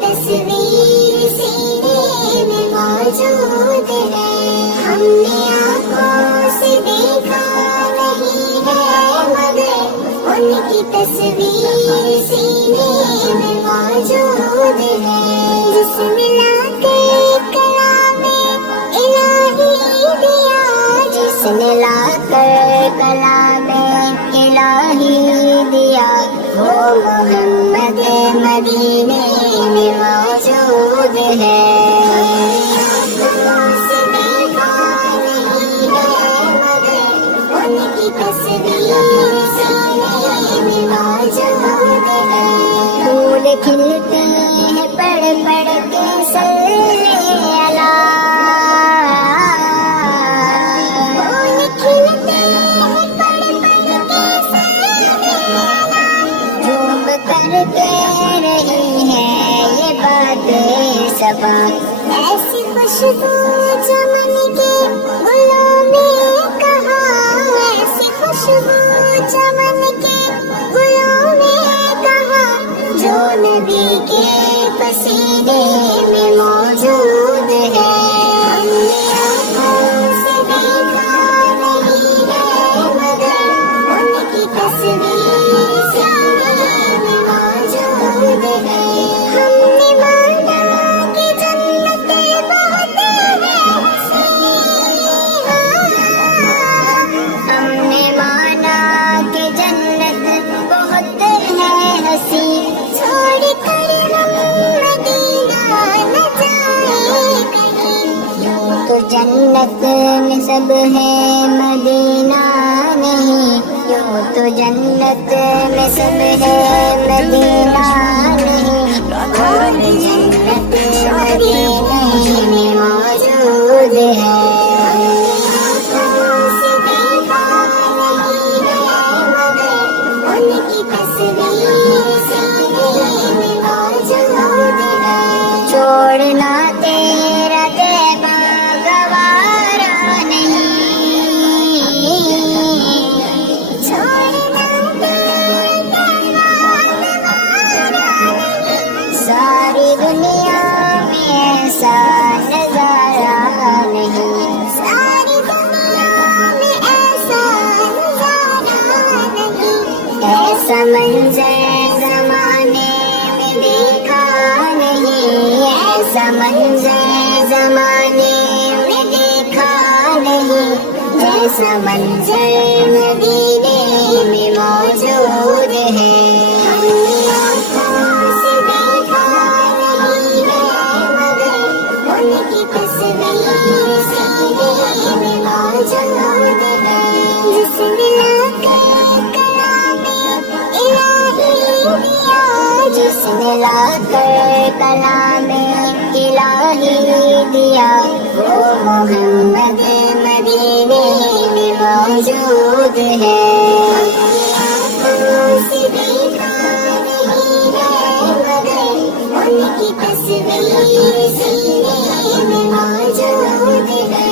تصویر سینے میں موجود ہے، ہم نے آنکھوں سے دیکھا نہیں ہے مگر ان کی تصویر سینے میں موجود ہے، جس نے لا کے کلام الہی دیا، جس نے لا کر کلام الہی دیا، وہ محمد مدینے میں موجود ہے۔ ان کی تصویر سینے میں موجود ہے، پھول کھلتے ہیں پڑھ پڑھ کے صلی اللہ، پھول کھلتے ہیں پڑھ پڑھ کے صلی اللہ، جھوم کر کہہ رہی ہے یہ باتیں صبا، ایسی خوشبو چمن کے گلوں میں کہاں، ایسی خوشبو چمن کے گلوں میں کہاں، جو نبی کے پسینے میں موجود ہے، ہم نے آنکھوں سے دیکھا نہیں ہے مگر ان کی تصویر سینے میں موجود ہے، ہم نے مانا کہ جنت بہت ہے حسین، ہم نے مانا کہ جنت بہت ہے حسین، چھوڑ کر ہم مدینہ نہ جائیں کہیں، یوں تو جنت میں سب ہے مدینہ نہیں، یوں تو جنت میں سب ہے مدینہ نہیں، اور جنت مدینے میں موجود ہے، ان کی تصویر سینے میں موجود ہے، چھوڑنا تیرا طیبہ گوارا نہیں، چھوڑنا تیرا گوارا نہیں، ساری دنیا میں ایسا نظارہ نہیں، ساری دنیا میں ایسا نظارہ نہیں، ایسا منظر زمانے میں دیکھا نہیں، ایسا منظر زمانے میں دیکھا نہیں، جیسا منظر مدینے میں موجود ہے، ہم نے آنکھوں سے دیکھا نہیں ہے مگر ان کی تصویر سینے میں موجود ہے، جس نے لا کر کلام الہی دیا، جس نے لا کر کلام الہی دیا، وہ محمد مدینے میں موجود ہے، آنکھوں سے دیکھا نہیں ہے مگر ان کی تصویر سینے میں موجود ہے،